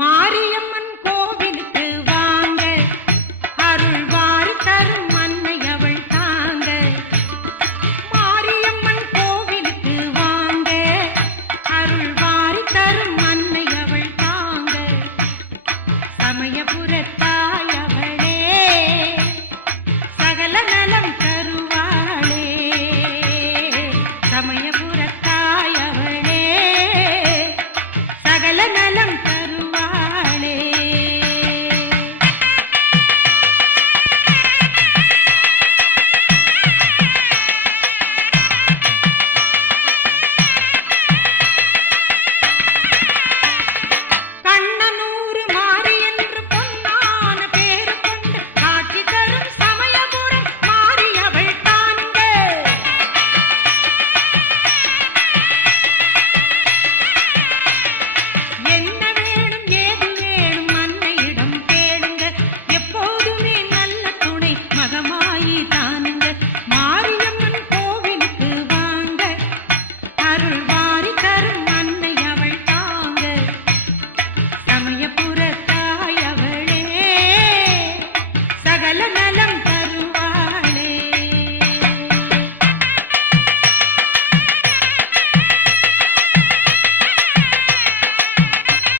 மாரியம்மன் கோவிலுக்கு வாங்க, அருள் வாரி தரும் அன்னை அவள் தாங்க. மாரியம்மன் கோவிலுக்கு வாங்க, அருள் வாரி தரும் அன்னை அவள் தாங்க. சமயபுரத்தாய் அவளே சகல நலம் தருவாளே. சமயபுரத்தாய் அவளே சகல நலம்